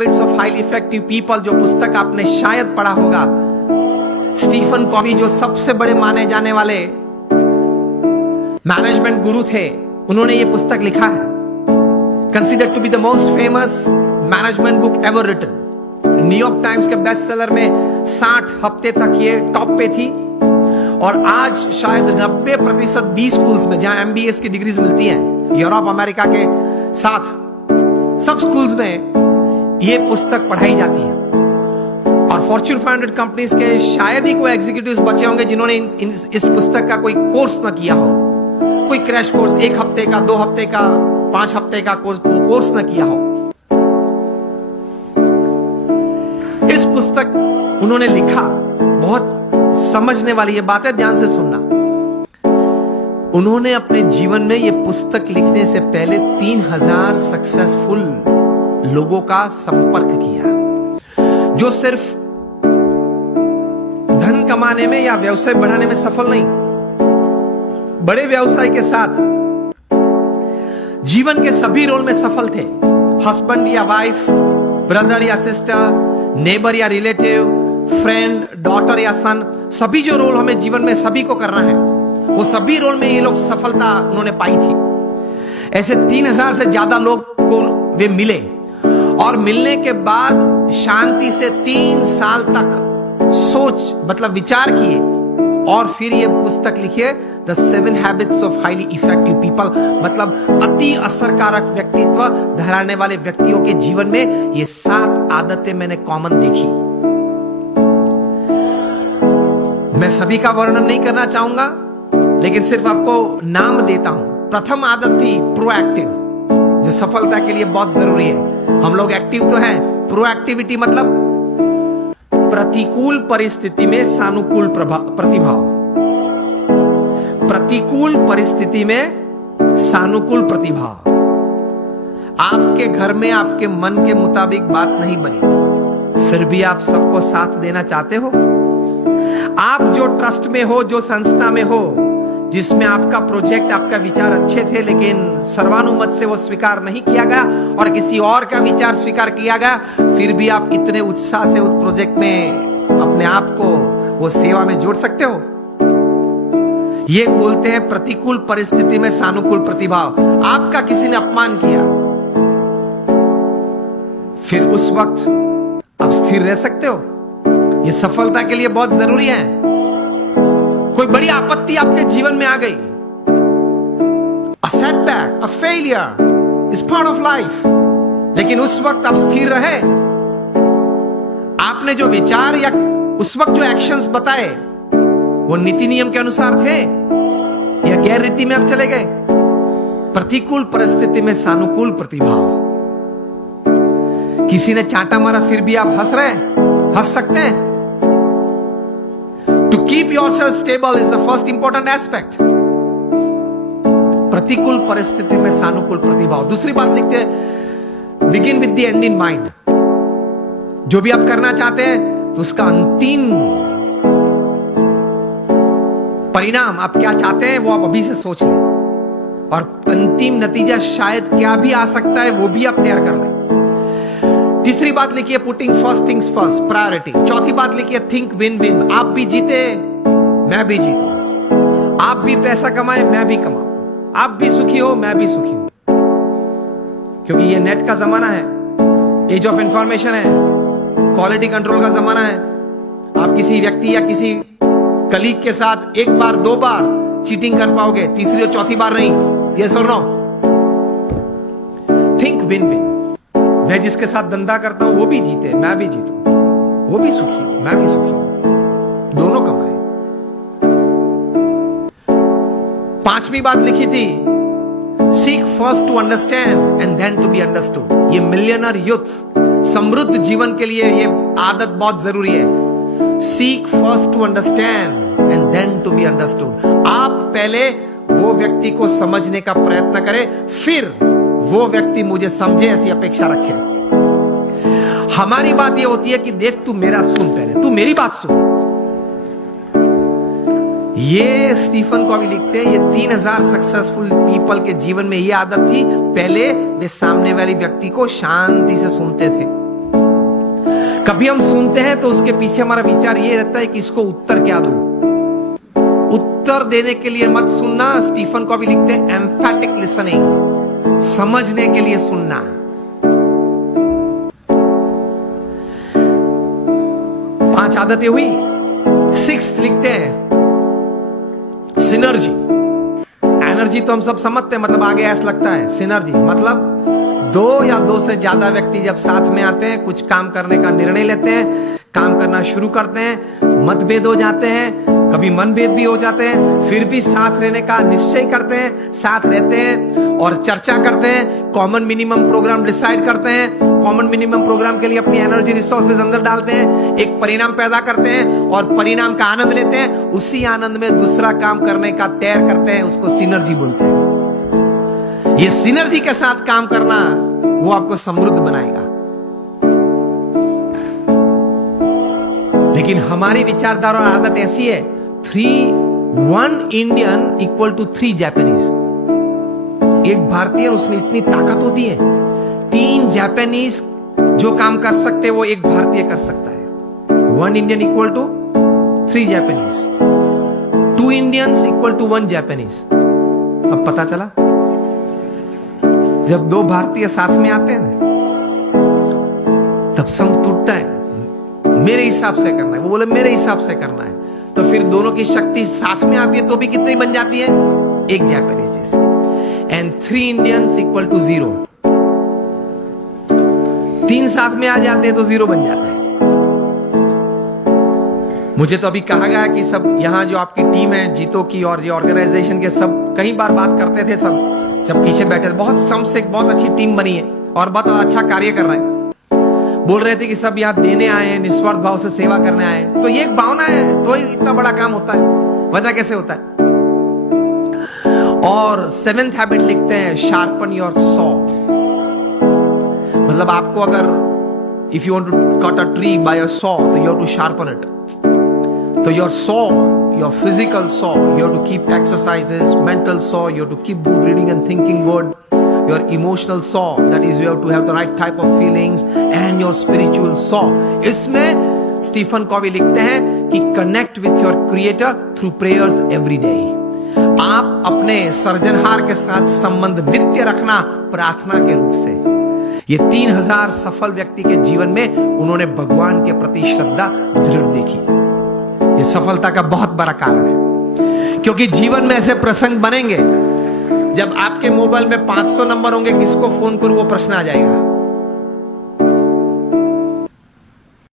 Habits of highly effective people, जो पुस्तक आपने शायद पढ़ा होगा, स्टीफन कॉवी जो सबसे बड़े माने जाने वाले मैनेजमेंट गुरु थे, उन्होंने ये पुस्तक लिखा है। Considered to be the most famous management book ever written. New York Times के बेस्ट सेलर में 60 हफ्ते तक ये टॉप पे थी, और आज शायद 90% बी स्कूल्स में, जहां MBA की डिग्रीज मिलती हैं यूरोप अमेरिका के साथ, सब स्कूल्स में ये पुस्तक पढ़ाई जाती है। और फॉर्च्यून 500 कंपनीज के शायद ही कोई एग्जीक्यूटिव्स बचे होंगे जिन्होंने इस पुस्तक का कोई कोर्स ना किया हो, कोई क्रैश कोर्स, 1 हफ्ते का, 2 हफ्ते का, 5 हफ्ते का कोर्स ना किया हो। इस पुस्तक उन्होंने लिखा, बहुत समझने वाली ये बात है, ध्यान से सुनना। उन्होंने अपने जीवन में ये पुस्तक लिखने से पहले 3000 सक्सेसफुल लोगों का संपर्क किया, जो सिर्फ धन कमाने में या व्यवसाय बढ़ाने में सफल नहीं, बड़े व्यवसाय के साथ जीवन के सभी रोल में सफल थे। हस्बैंड या वाइफ, ब्रदर या सिस्टर, नेबर या रिलेटिव, फ्रेंड, डॉटर या सन, सभी जो रोल हमें जीवन में सभी को करना है, वो सभी रोल में ये लोग सफलता उन्होंने पाई थी। ऐसे 3000 से ज्यादा लोग को वे मिले, और मिलने के बाद शांति से 3 साल तक सोच मतलब विचार किए, और फिर ये पुस्तक लिखिए, the 7 habits of highly effective people, मतलब अति असरकारक व्यक्तित्व धराने वाले व्यक्तियों के जीवन में ये 7 आदतें मैंने कॉमन देखी। मैं सभी का वर्णन नहीं करना चाहूंगा, लेकिन सिर्फ आपको नाम देता हूं। प्रथम आदत थी प्रोएक्टिव, जो सफलता के लिए बहुत जरूरी है। हम लोग एक्टिव तो हैं, प्रोएक्टिविटी मतलब प्रतिकूल परिस्थिति में सानुकूल प्रतिभाव। प्रतिकूल परिस्थिति में सानुकूल प्रतिभाव। आपके घर में आपके मन के मुताबिक बात नहीं बनी, फिर भी आप सबको साथ देना चाहते हो। आप जो ट्रस्ट में हो, जो संस्था में हो, जिसमें आपका प्रोजेक्ट, आपका विचार अच्छे थे, लेकिन सर्वानुमत से वो स्वीकार नहीं किया गया और किसी और का विचार स्वीकार किया गया, फिर भी आप इतने उत्साह से उस प्रोजेक्ट में अपने आप को वो सेवा में जोड़ सकते हो। ये बोलते हैं प्रतिकूल परिस्थिति में सानुकूल प्रतिभाव। आपका किसी ने अपमान किया, फिर उस वक्त आप स्थिर रह सकते हो। ये सफलता के लिए बहुत जरूरी है। कोई बड़ी आपत्ति आपके जीवन में आ गई, a setback, a failure is part of life, लेकिन उस वक्त आप स्थिर रहे। आपने जो विचार या उस वक्त जो एक्शंस बताए, वो नीति नियम के अनुसार थे या गैर रीति में आप चले गए। प्रतिकूल परिस्थिति में सानुकूल प्रतिभाव। किसी ने चांटा मारा, फिर भी आप हंस रहे, हंस सकते हैं। To keep yourself stable is the first important aspect. प्रतिकूल परिस्थिति में सानुकूल प्रतिभाव। दूसरी बात लिखते हैं, begin with the end in mind. जो भी आप करना चाहते हैं, तो उसका अंतिम परिणाम आप क्या चाहते हैं, वो आप अभी से सोच लें, और अंतिम नतीजा शायद क्या भी आ सकता है, वो भी आप तैयार कर लें। तीसरी बात लिखिए, putting first things first, priority. चौथी बात लिखिए, थिंक विन विन। आप भी जीते, मैं भी जीतूं। आप भी पैसा कमाए, मैं भी कमाऊं। आप भी सुखी हो, मैं भी सुखी हूं। क्योंकि ये नेट का जमाना है, एज ऑफ इंफॉर्मेशन है, क्वालिटी कंट्रोल का जमाना है। आप किसी व्यक्ति या किसी कलीग के साथ 1 बार 2 बार चीटिंग कर पाओगे, तीसरी और चौथी बार नहीं। यस और नो? Think win win. मैं जिसके साथ धंधा करता हूं वो भी जीते, मैं भी जीतूं। वो भी सुखी हो, मैं भी सुखी हूं, दोनों कमाए। 5वीं बात लिखी थी, seek first to understand and then to be understood. ये मिलियनर यूथ समृद्ध जीवन के लिए ये आदत बहुत जरूरी है। Seek first to understand and then to be understood. आप पहले वो व्यक्ति को समझने का प्रयत्न करें, फिर वो व्यक्ति मुझे समझे, ऐसी अपेक्षा रखे। हमारी बात ये होती है कि देख, तू मेरा सुन, पहले तू मेरी बात सुन। ये स्टीफन कॉवी लिखते हैं, ये 3000 सक्सेसफुल पीपल के जीवन में ये आदत थी, पहले वे सामने वाले व्यक्ति को शांति से सुनते थे। भी हम सुनते हैं तो उसके पीछे हमारा विचार ये रहता है कि इसको उत्तर क्या दूं। उत्तर देने के लिए मत सुनना। स्टीफन कॉवी लिखते हैं एम्फैटिक लिसनिंग, समझने के लिए सुनना। पांच आदतें हुई। सिक्स्थ लिखते हैं सिनर्जी। एनर्जी तो हम सब समझते हैं, मतलब आगे ऐसा लगता है। सिनर्जी मतलब दो या दो से ज्यादा व्यक्ति जब साथ में आते हैं, कुछ काम करने का निर्णय लेते हैं, काम करना शुरू करते हैं, मतभेद हो जाते हैं, कभी मनभेद भी हो जाते हैं, फिर भी साथ रहने का निश्चय करते हैं, साथ रहते हैं और चर्चा करते हैं, कॉमन मिनिमम प्रोग्राम डिसाइड करते हैं, कॉमन मिनिमम प्रोग्राम के लिए अपनी एनर्जी रिसोर्सेज अंदर डालते हैं, एक परिणाम पैदा करते हैं और परिणाम का आनंद लेते हैं। उसी आनंद में दूसरा काम करने का तैयार करते हैं, उसको सिनर्जी बोलते हैं। ये सिनर्जी के साथ काम करना वो आपको समृद्ध बनाएगा। लेकिन हमारी विचारधारा और आदत ऐसी है, 1 इंडियन इक्वल टू 3 जापानीज। एक भारतीय, उसमें इतनी ताकत होती है, 3 जापानीज जो काम कर सकते हैं वो एक भारतीय कर सकता है। 1 Indian equal to 3 Japanese, 2 Indians equal to 1 Japanese. अब पता चला, जब 2 भारतीय साथ में आते हैं ना, तब संग टूटता है। मेरे हिसाब से करना है, वो बोले मेरे हिसाब से करना है, तो फिर दोनों की शक्ति साथ में आती है तो भी कितनी बन जाती है, एक जापानीज जैसे। And 3 Indians equal to 0। 3 साथ में आ जाते हैं तो 0 बन जाता है। मुझे तो अभी कहा गया कि सब यहां जो आपकी टीम है जीतो की और ये ऑर्गेनाइजेशन के, सब कई बार बात करते थे, सब जब पीछे बैठे, बहुत सम से बहुत अच्छी टीम बनी है और बहुत अच्छा कार्य कर रहे हैं। बोल रहे थे कि सब यहाँ देने आए हैं, निस्वार्थ भाव से सेवा करने आए हैं। तो ये एक भावना है तो ही इतना बड़ा काम होता है, वरना कैसे होता है। और 7th हैबिट लिखते हैं शार्पन योर सॉ। मतलब आपको अगर if you want to cut a tree by a saw तो you have to sharpen it. तो your saw, your physical saw, you have to keep exercises, mental saw, you have to keep good reading and thinking good. Your emotional saw, that is you have to have the right type of feelings, and your spiritual saw. इसमें Stephen Covey लिखते हैं कि connect with your creator through prayers every day. आप अपने सर्जनहार के साथ संबंध नित्य रखना प्रार्थना के रूप से। ये 3000 सफल व्यक्ति के जीवन में उन्होंने भगवान के प्रति श्रद्धा दृढ़ देखी। ये सफलता का बहुत बड़ा कारण है, क्योंकि जीवन में ऐसे प्रसंग बनेंगे जब आपके मोबाइल में 500 नंबर होंगे, किसको फोन करूं वो प्रश्न आ जाएगा।